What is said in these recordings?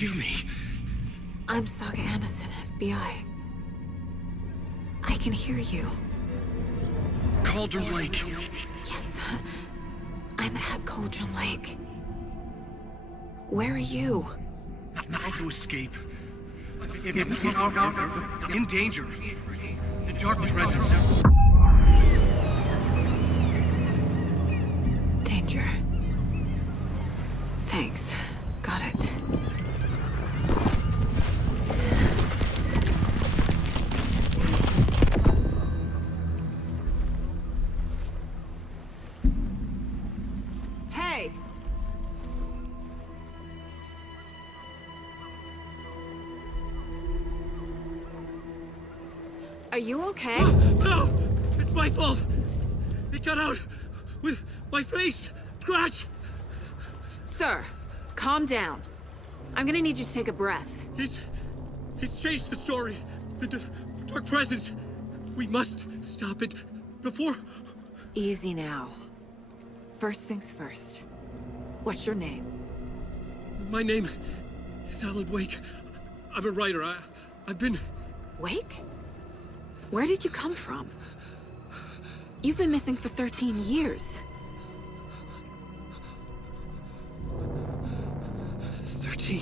hear me? I'm Saga Anderson, FBI. I can hear you. Cauldron Lake. Yes, I'm at Cauldron Lake. Where are you? How to escape. In danger. The dark presence. Danger. Thanks. Got it. Hey! Are you okay? No! It's my fault! It got out with my face! Scratch! Sir, calm down. I'm gonna need you to take a breath. He's changed the story. The dark presence. We must stop it before... Easy now. First things first. What's your name? My name is Alan Wake. I'm a writer. I've been... Wake? Where did you come from? You've been missing for 13 years. 13.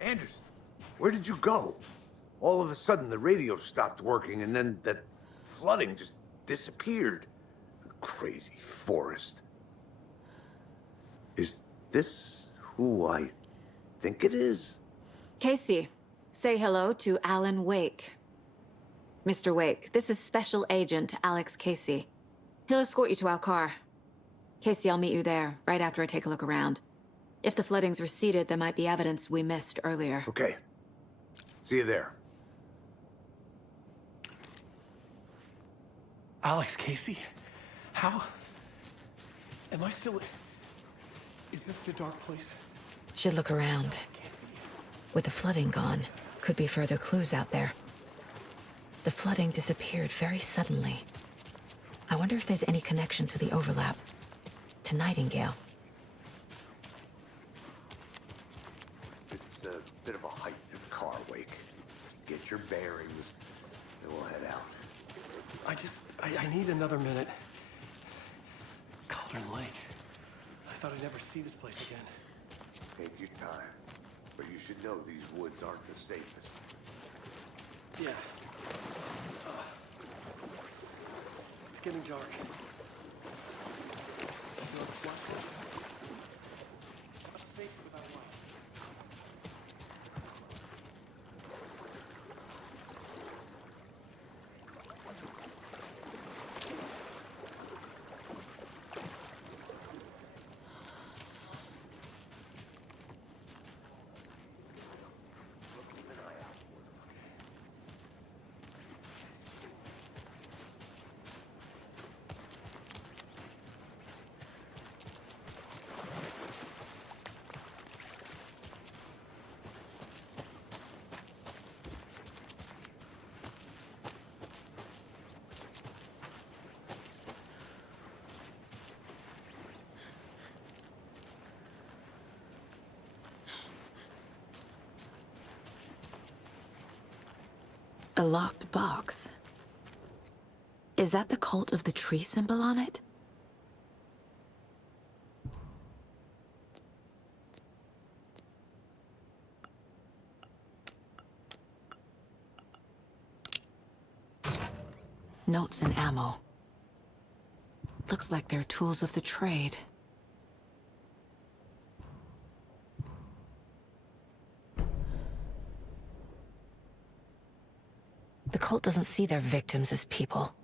Anderson, where did you go? All of a sudden, the radio stopped working, and then that flooding just disappeared. Crazy forest. Is this who I think it is? Casey, say hello to Alan Wake. Mr. Wake, this is Special Agent Alex Casey. He'll escort you to our car. Casey, I'll meet you there, right after I take a look around. If the flooding's receded, there might be evidence we missed earlier. Okay. See you there. Alex Casey? How? Am I still... Is this the dark place? Should look around. With the flooding gone, could be further clues out there. The flooding disappeared very suddenly. I wonder if there's any connection to the overlap. To Nightingale. It's a bit of a hike to the car, Wake. Get your bearings, and we'll head out. I need another minute. Cauldron Lake. I thought I'd never see this place again. Take your time. But you should know these woods aren't the safest. Yeah. It's getting dark. You want a flashlight? What's safe without light? A locked box. Is that the cult of the tree symbol on it? Notes and ammo. Looks like they're tools of the trade. The cult doesn't see their victims as people.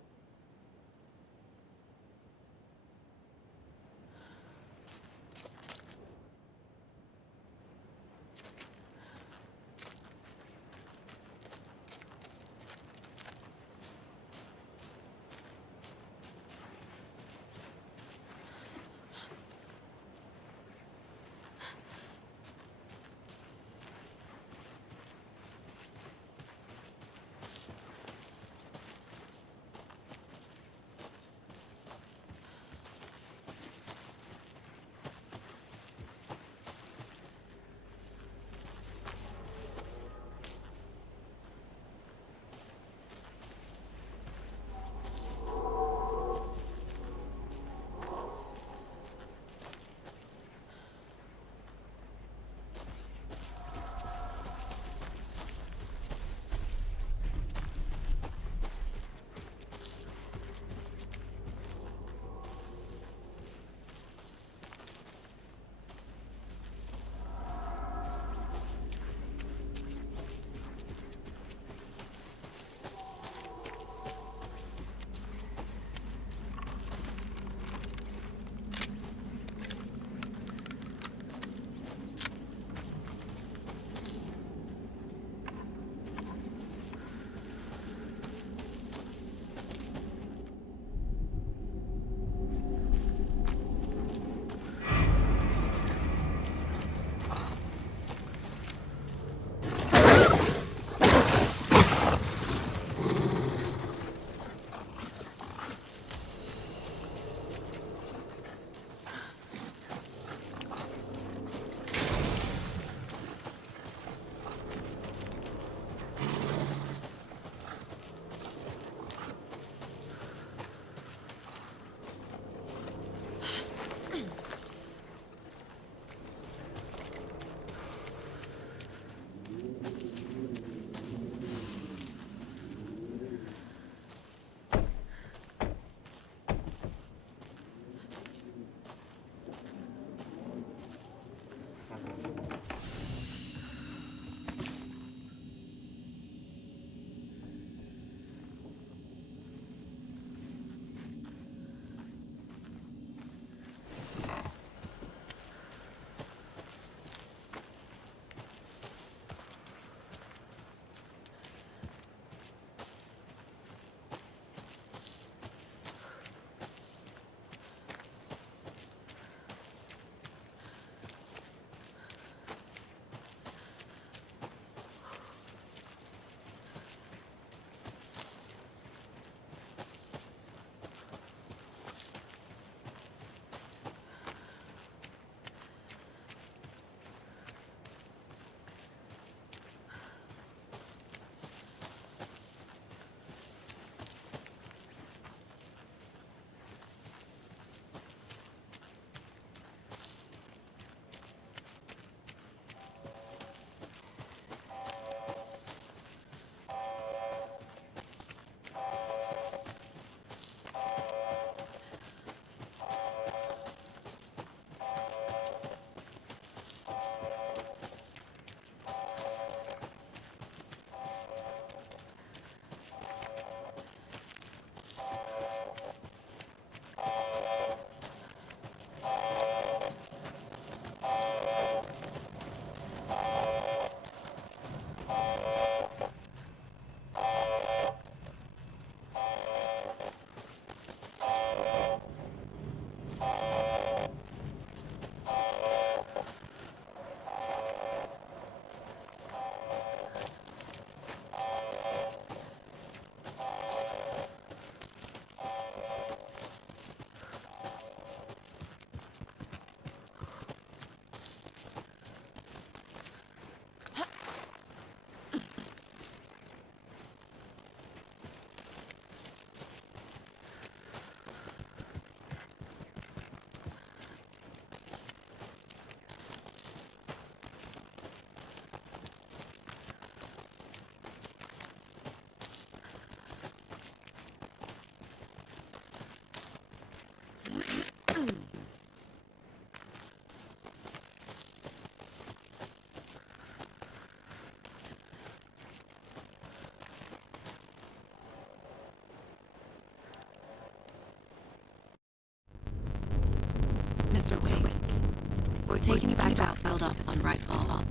taking you back to our field office in Bright Falls.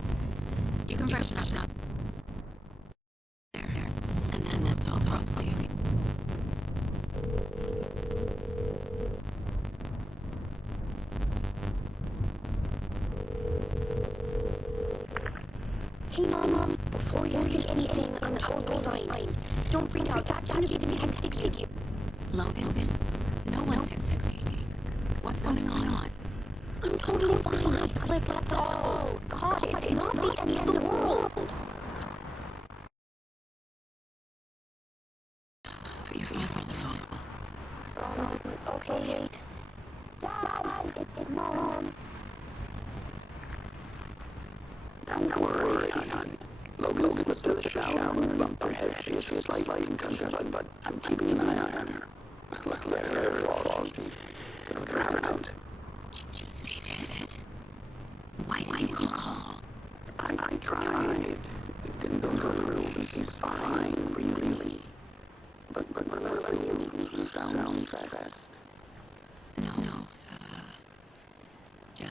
You can freshen up now. There. And then we'll talk properly. Hey, Mom, before you say anything, I'm totally fine. Don't freak out. Dad didn't even texting you. Logan, no one texted me. What's going on? I'm totally fine. I slipped, that's all. God, it's not the end of the world. Put your father on the phone. Okay. Dad, it's Mom. Don't worry, hon. Logan slipped to the shower and bumped her head. She has a slight concussion, but I'm keeping an eye on her. Let her fall. It'll drown her out. Just leave it. Why did you call? I tried. It didn't go through. She's fine, really. But you sound fast. No,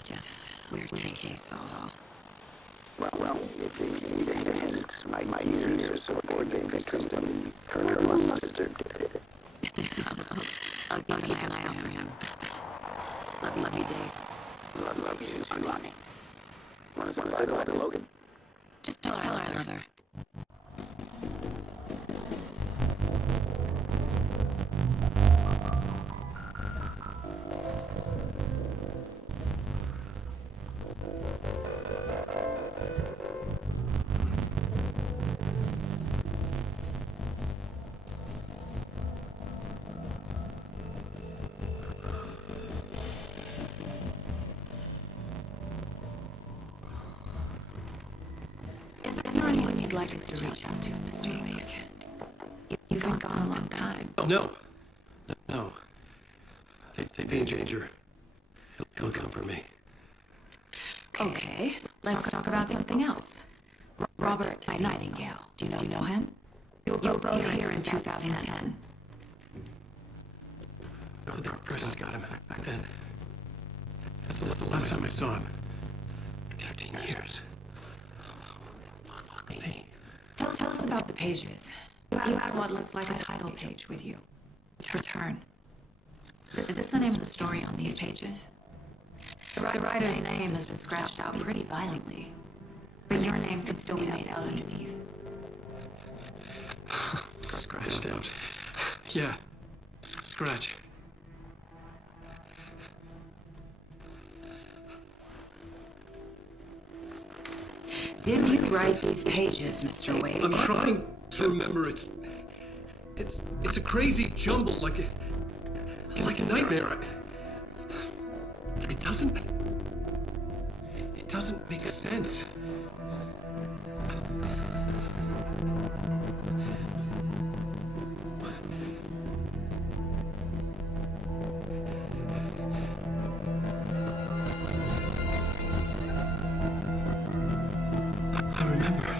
just weird case, all. Well, if you need a hint, my ears are so they interest in Colonel Mustard. I'll keep an eye out for him. Love you, Dave. Love you, honey. Want to say goodbye to Logan? Just tell her I love her. Is there anyone you'd like us to reach out to, Mr. Wake? You've been gone a long time. Oh, no. They be in danger. He'll come for me. Okay, let's talk about something else. Robert Nightingale. Do you know him? You were both here in 2010. The Dark Presence got him back then. That's the last time I saw him. 13 years. Fuck me. Tell us about the pages. You had what looks like a title page with you. Return. Is this the name of the story on these pages? The writer's name has been scratched out pretty violently, but your name can still be made out underneath. Scratched out. Yeah. Scratch. Did you write these pages, Mr. Wake? I'm trying to remember. It's a crazy jumble, like a nightmare. It doesn't make sense. I remember.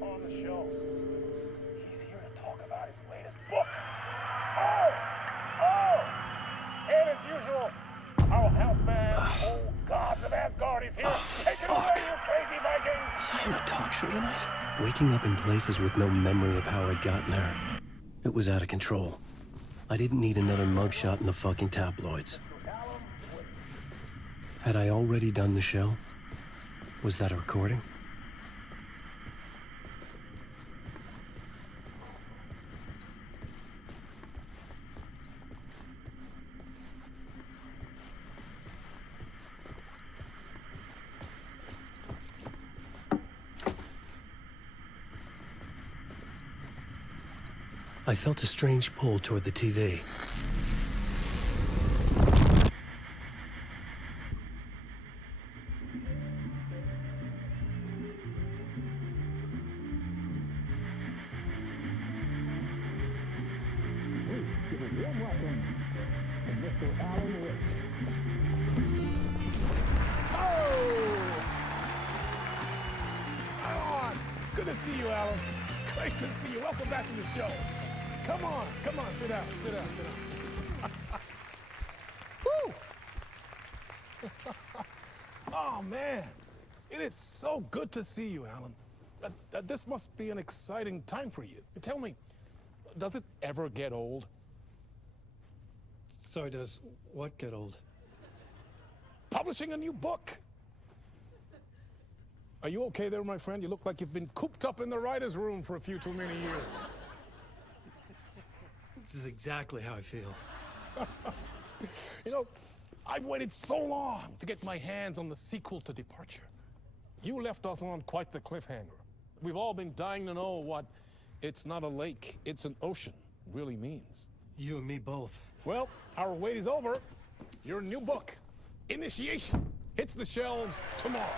on the show. show tonight? Waking up in places with no memory of how I'd gotten there. It was out of control. I didn't need another mugshot in the fucking tabloids. Had I already done the show? Was that a recording? I felt a strange pull toward the TV. Good to see you, Alan. Great to see you. Welcome back to the show. Come on, sit down. Woo! Oh, man. It is so good to see you, Alan. This must be an exciting time for you. Tell me, does it ever get old? Sorry, does what get old? Publishing a new book. Are you okay there, my friend? You look like you've been cooped up in the writer's room for a few too many years. This is exactly how I feel. You know, I've waited so long to get my hands on the sequel to Departure. You left us on quite the cliffhanger. We've all been dying to know what "it's not a lake, it's an ocean" really means. You and me both. Well, our wait is over. Your new book, Initiation, hits the shelves tomorrow.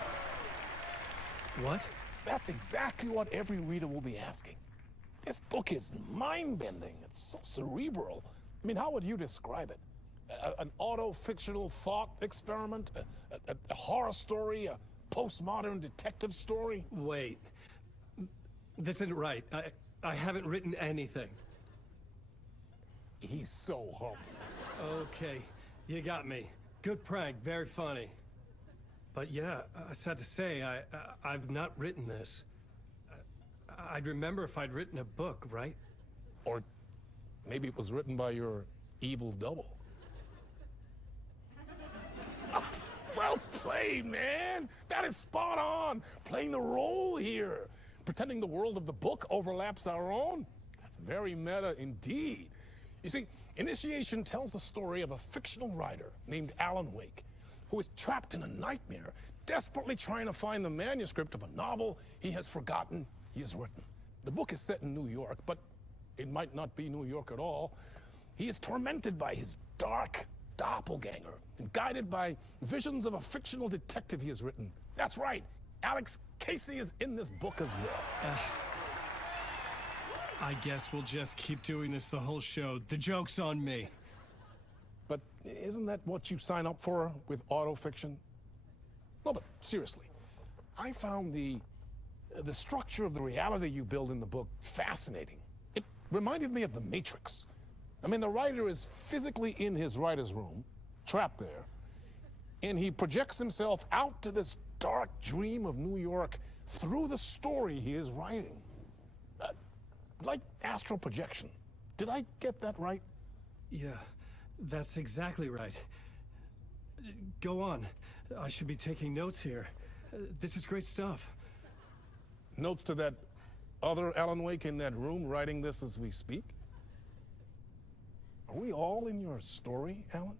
What? That's exactly what every reader will be asking. This book is mind-bending. It's so cerebral. I mean, how would you describe it? An auto-fictional thought experiment? A horror story? A postmodern detective story? Wait. This isn't right. I haven't written anything. He's so humble. Okay, you got me. Good prank, very funny. But yeah, sad to say, I've not written this. I'd remember if I'd written a book, right? Or maybe it was written by your evil double. Well played, man! That is spot on! Playing the role here. Pretending the world of the book overlaps our own. That's very meta indeed. You see, Initiation tells the story of a fictional writer named Alan Wake, who is trapped in a nightmare, desperately trying to find the manuscript of a novel he has forgotten he has written. The book is set in New York, but it might not be New York at all. He is tormented by his dark doppelganger and guided by visions of a fictional detective he has written. That's right, Alex Casey is in this book as well. I guess we'll just keep doing this the whole show. The joke's on me. But isn't that what you sign up for with autofiction? No, but seriously, I found the structure of the reality you build in the book fascinating. It reminded me of The Matrix. I mean, the writer is physically in his writer's room, trapped there, and he projects himself out to this dark dream of New York through the story he is writing. Like astral projection. Did I get that right? Yeah, that's exactly right. Go on. I should be taking notes here. This is great stuff. Notes to that other Alan Wake in that room writing this as we speak? Are we all in your story, Alan?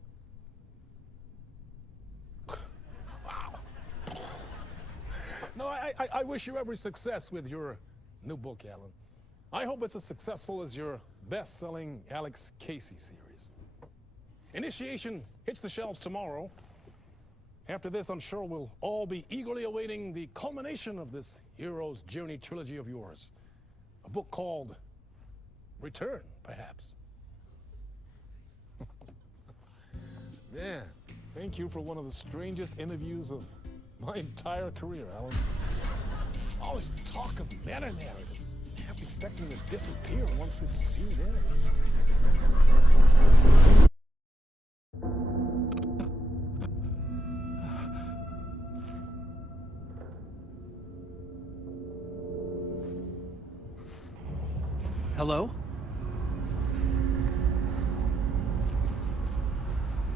Wow. No, I wish you every success with your new book, Alan. I hope it's as successful as your best-selling Alex Casey series. Initiation hits the shelves tomorrow. After this, I'm sure we'll all be eagerly awaiting the culmination of this hero's journey trilogy of yours. A book called Return, perhaps. Man, thank you for one of the strangest interviews of my entire career, Alan. All this talk of meta-narratives. Half expecting to disappear once this scene ends. Hello?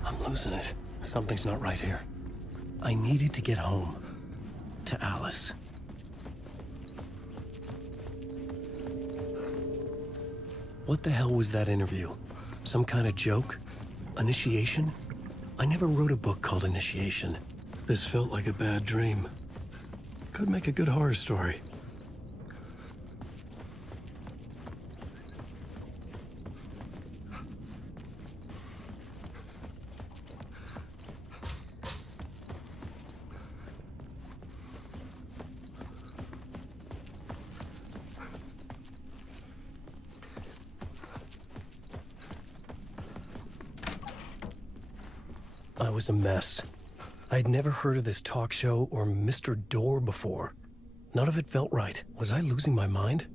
I'm losing it. Something's not right here. I needed to get home. To Alice. What the hell was that interview? Some kind of joke? Initiation? I never wrote a book called Initiation. This felt like a bad dream. Could make a good horror story. I was a mess. I'd never heard of this talk show or Mr. Door before. None of it felt right. Was I losing my mind?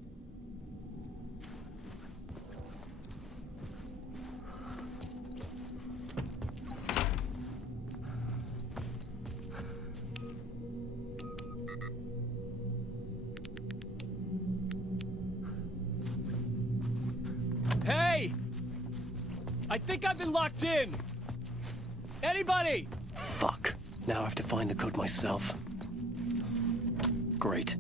Hey! I think I've been locked in! Anybody? Fuck. Now I have to find the code myself. Great.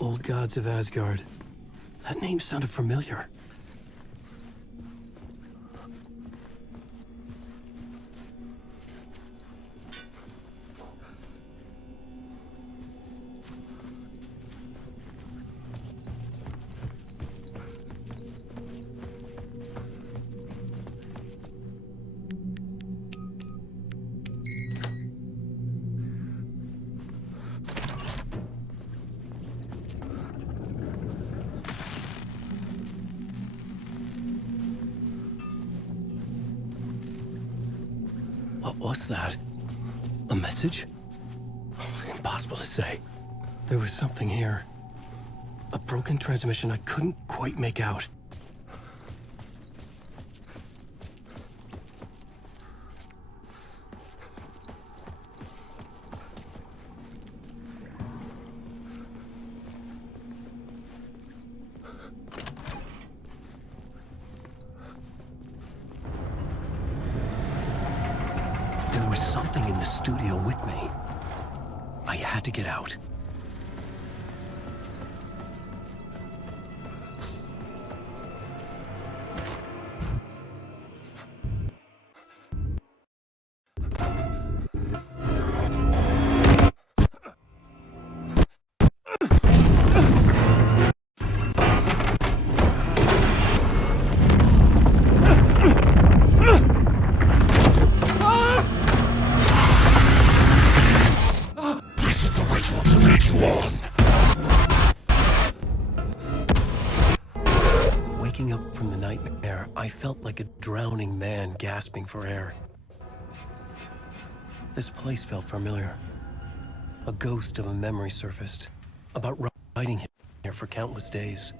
Old Gods of Asgard. That name sounded familiar. What was that? A message? Impossible to say. There was something here. A broken transmission I couldn't quite make out. There was something in the studio with me. I had to get out. Waking up from the nightmare, I felt like a drowning man gasping for air. This place felt familiar. A ghost of a memory surfaced, about riding here for countless days.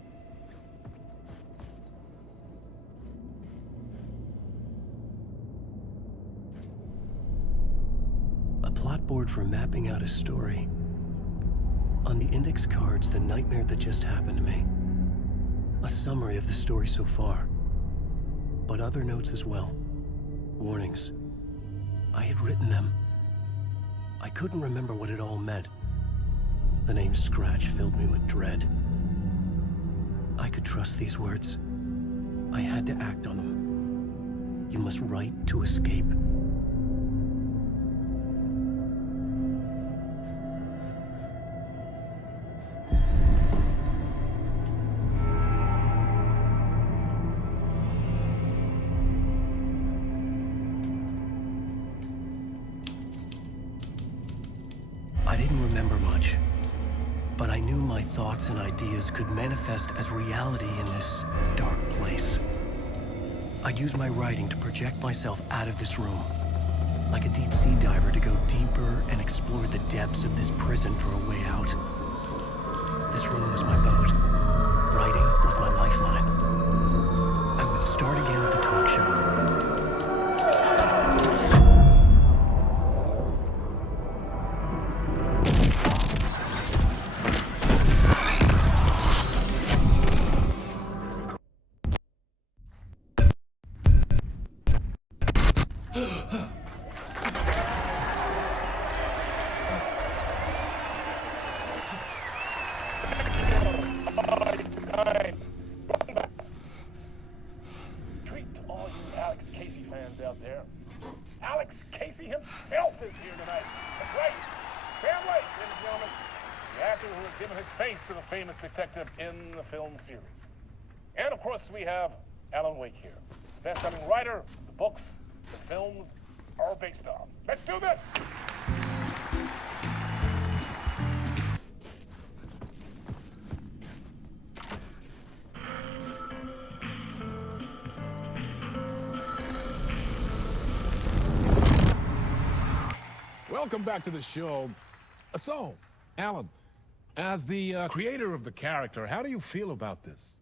A plot board for mapping out a story. On the index cards, the nightmare that just happened to me. A summary of the story so far, but other notes as well. Warnings. I had written them. I couldn't remember what it all meant. The name Scratch filled me with dread. I could trust these words. I had to act on them. You must write to escape. remember much, but I knew my thoughts and ideas could manifest as reality in this dark place. I'd use my writing to project myself out of this room, like a deep-sea diver to go deeper and explore the depths of this prison for a way out. This room was my boat. Writing was my lifeline. I would start again at the talk show. Treat to all you Alex Casey fans out there. Alex Casey himself is here tonight. That's right. Sam Lake, ladies and gentlemen. The actor who has given his face to the famous detective in the film series. And of course, we have Alan Wake here. Best-selling writer, the books, the films are based on. Let's do this! Welcome back to the show. So, Alan, as the creator of the character, how do you feel about this?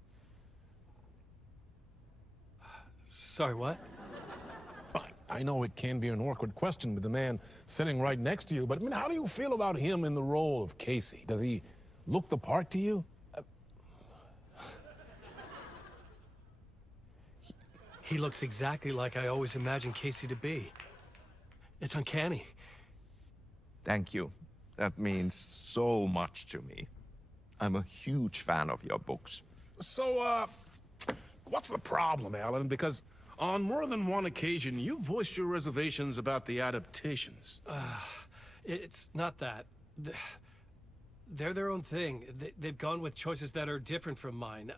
Sorry, what? I know it can be an awkward question with the man sitting right next to you, but I mean, how do you feel about him in the role of Casey? Does he look the part to you? He looks exactly like I always imagined Casey to be. It's uncanny. Thank you. That means so much to me. I'm a huge fan of your books. So, what's the problem, Alan? Because on more than one occasion, you voiced your reservations about the adaptations. It's not that. They're their own thing. They've gone with choices that are different from mine.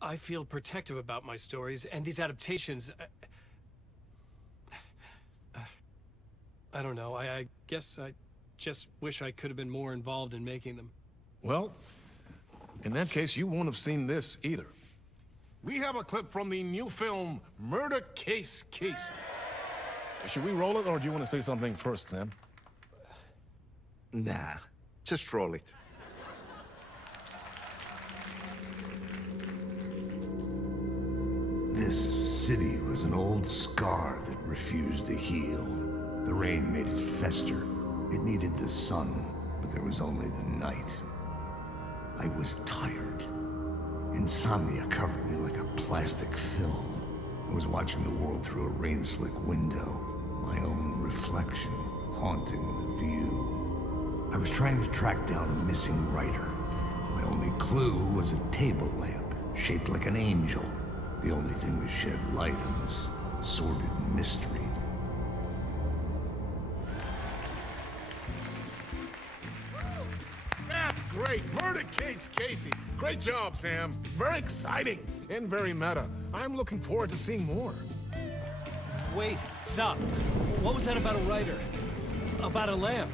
I feel protective about my stories, and these adaptations... I don't know. I guess I just wish I could have been more involved in making them. Well, in that case, you won't have seen this either. We have a clip from the new film, Murder Case Casey. Should we roll it, or do you want to say something first, Sam? Nah, just roll it. This city was an old scar that refused to heal. The rain made it fester. It needed the sun, but there was only the night. I was tired. Insomnia covered me like a plastic film. I was watching the world through a rain-slick window, my own reflection haunting the view. I was trying to track down a missing writer. My only clue was a table lamp, shaped like an angel, the only thing that shed light on this sordid mystery. That's great. Murder Case Casey. Great job, Sam. Very exciting and very meta. I'm looking forward to seeing more. Wait, stop. What was that about a writer? About a lamp?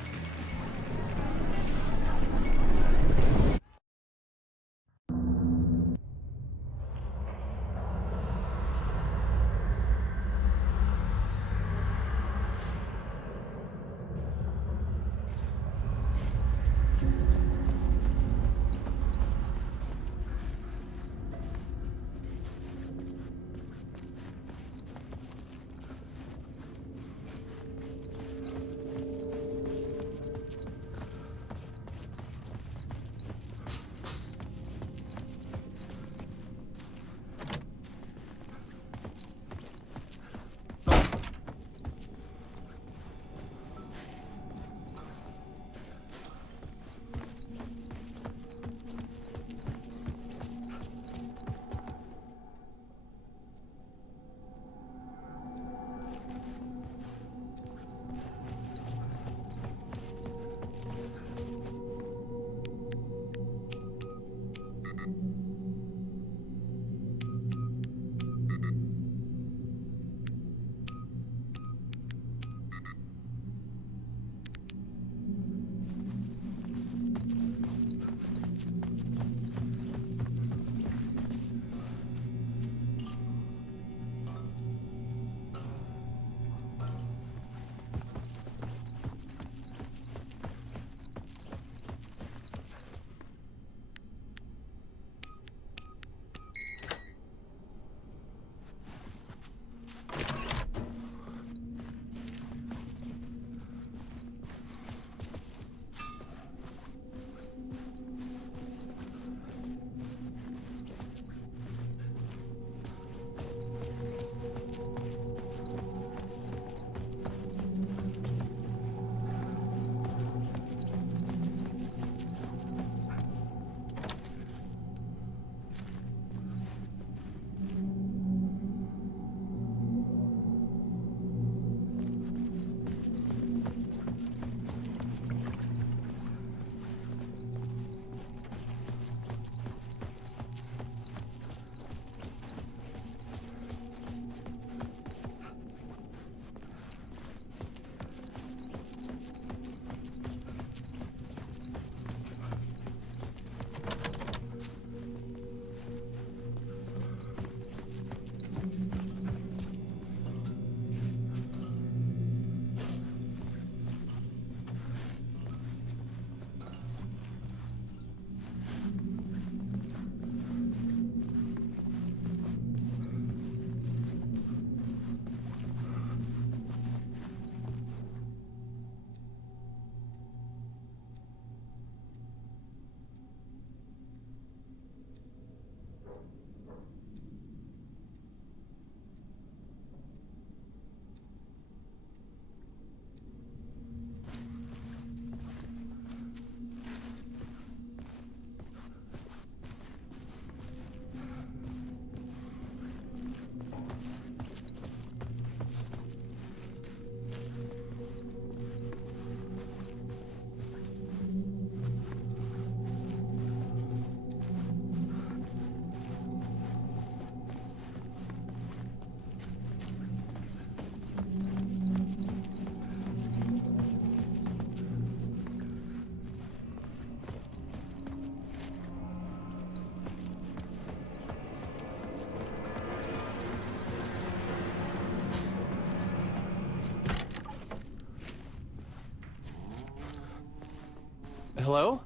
Hello?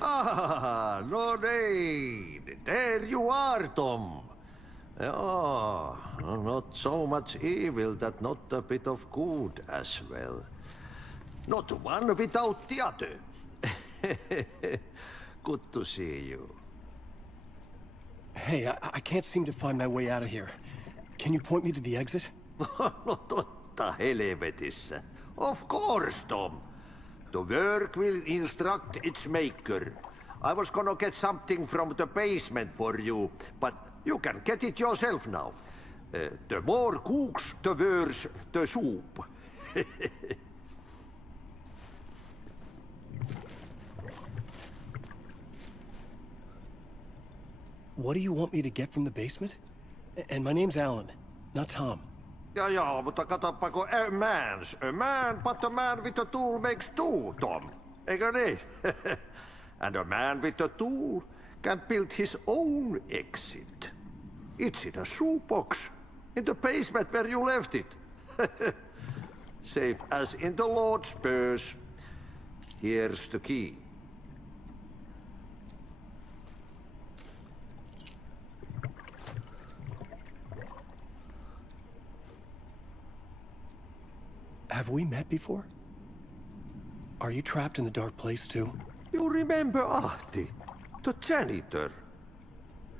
Ah, no need. There you are, Tom. Oh, not so much evil that not a bit of good as well. Not one without the other. Good to see you. Hey, I can't seem to find my way out of here. Can you point me to the exit? No totta helvetissä. Of course, Tom. The work will instruct its maker. I was gonna get something from the basement for you, but you can get it yourself now. The more cooks, the worse the soup. What do you want me to get from the basement? And my name's Alan, not Tom. Ja, mutta katoppa, a man, but a man with a tool makes two, Tom. Eikö niin? And a man with a tool can build his own exit. It's in a shoebox, in the basement where you left it. Safe as in the Lord's purse. Here's the key. Have we met before? Are you trapped in the dark place too? You remember Ahti, the janitor.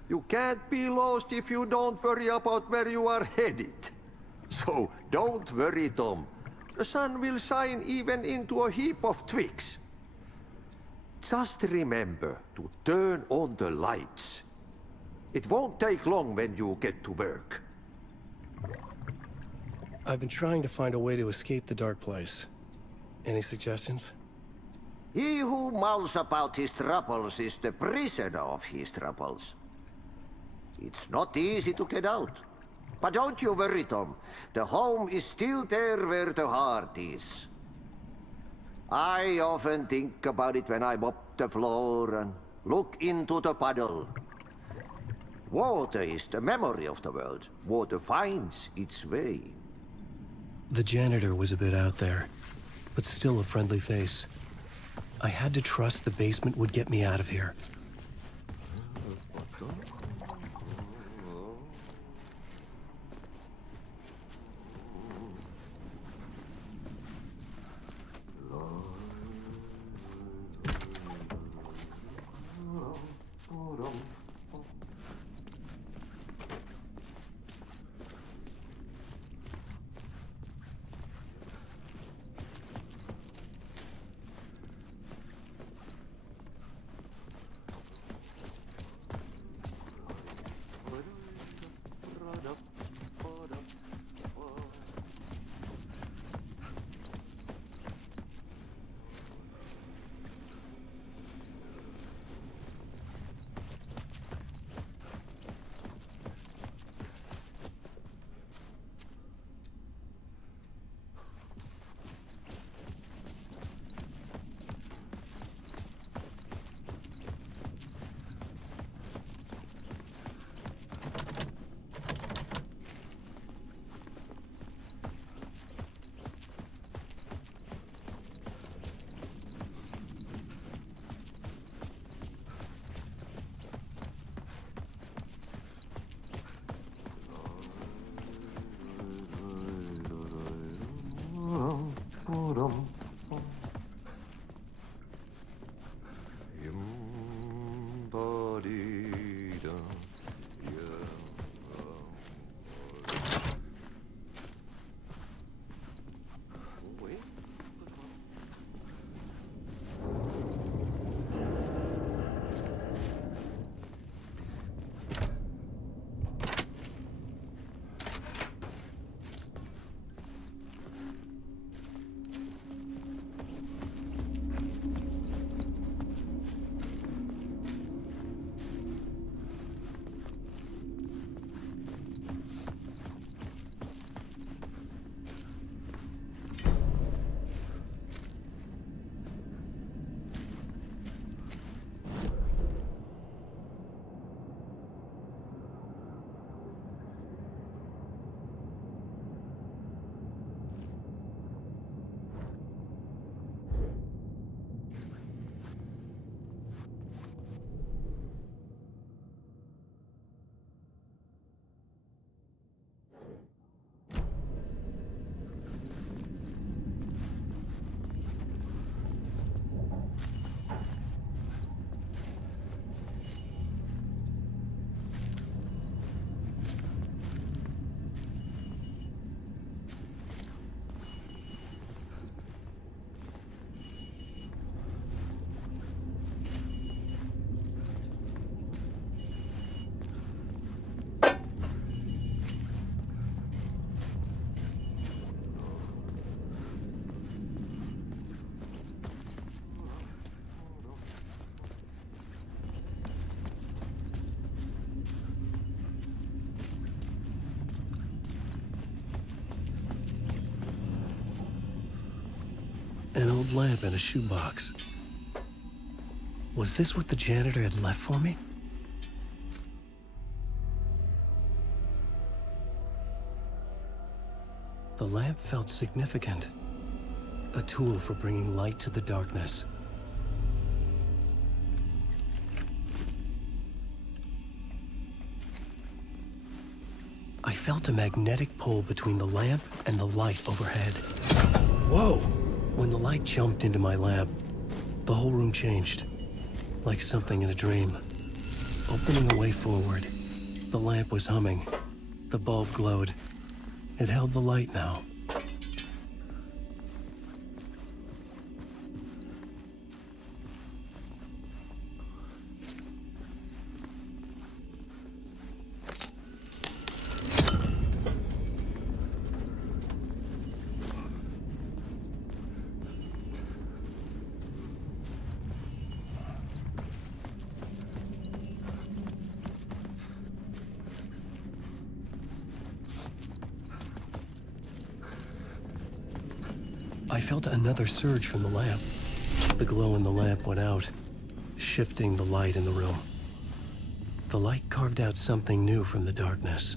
You can't be lost if you don't worry about where you are headed. So don't worry, Tom. The sun will shine even into a heap of twigs. Just remember to turn on the lights. It won't take long when you get to work. I've been trying to find a way to escape the dark place. Any suggestions? He who mouths about his troubles is the prisoner of his troubles. It's not easy to get out. But don't you worry, Tom. The home is still there where the heart is. I often think about it when I mop the floor and look into the puddle. Water is the memory of the world. Water finds its way. The janitor was a bit out there, but still a friendly face. I had to trust the basement would get me out of here. An old lamp in a shoebox. Was this what the janitor had left for me? The lamp felt significant. A tool for bringing light to the darkness. I felt a magnetic pull between the lamp and the light overhead. Whoa! When the light jumped into my lamp, the whole room changed, like something in a dream. Opening a way forward, the lamp was humming. The bulb glowed. It held the light now. I felt another surge from the lamp. The glow in the lamp went out, shifting the light in the room. The light carved out something new from the darkness.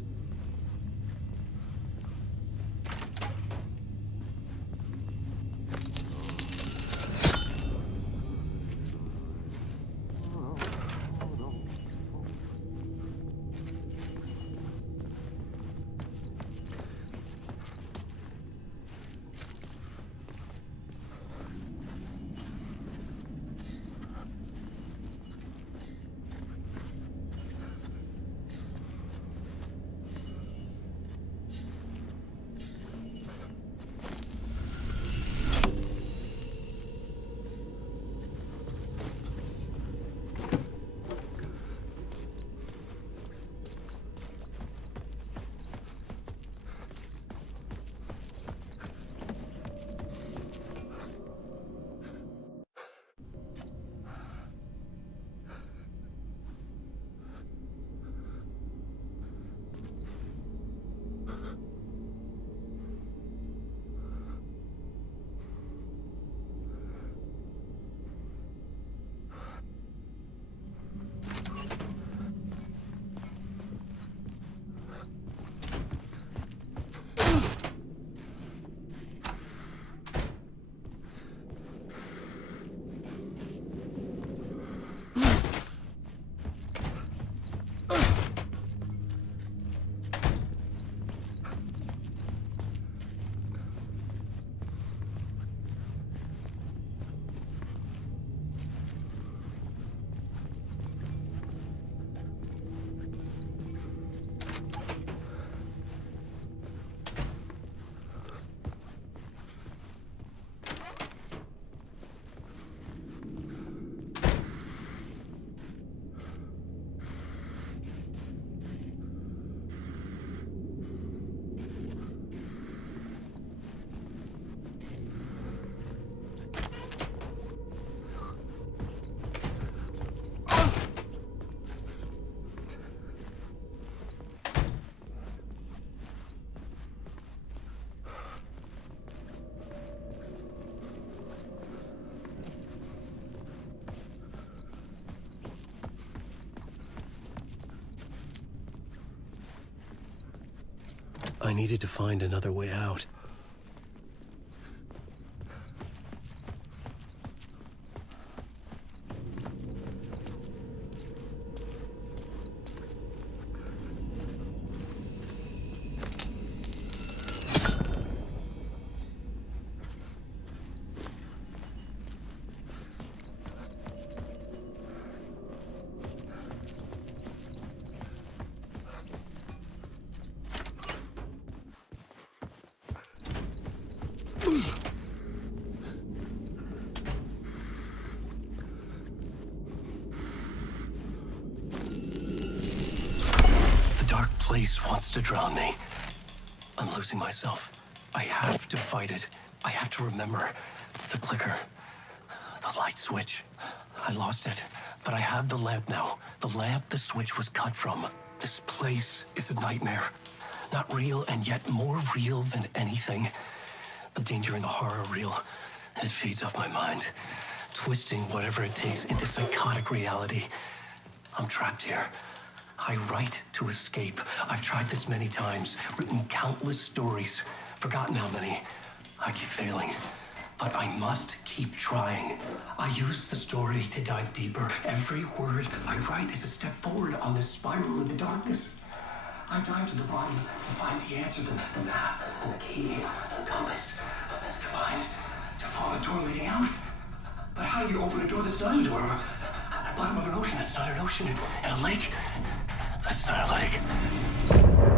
I needed to find another way out. Place wants to drown me. I'm losing myself. I have to fight it. I have to remember. The clicker. The light switch. I lost it. But I have the lamp now. The lamp the switch was cut from. This place is a nightmare. Not real, and yet more real than anything. The danger and the horror are real. It feeds off my mind, twisting whatever it takes into psychotic reality. I'm trapped here. I write to escape. I've tried this many times, written countless stories, forgotten how many. I keep failing, but I must keep trying. I use the story to dive deeper. Every word I write is a step forward on this spiral into darkness. I dive to the bottom to find the answer, the map, and the key, and the compass. It's combined to form a door leading out. But how do you open a door that's not a door? At the bottom of an ocean that's not an ocean, and a lake that's not a lake.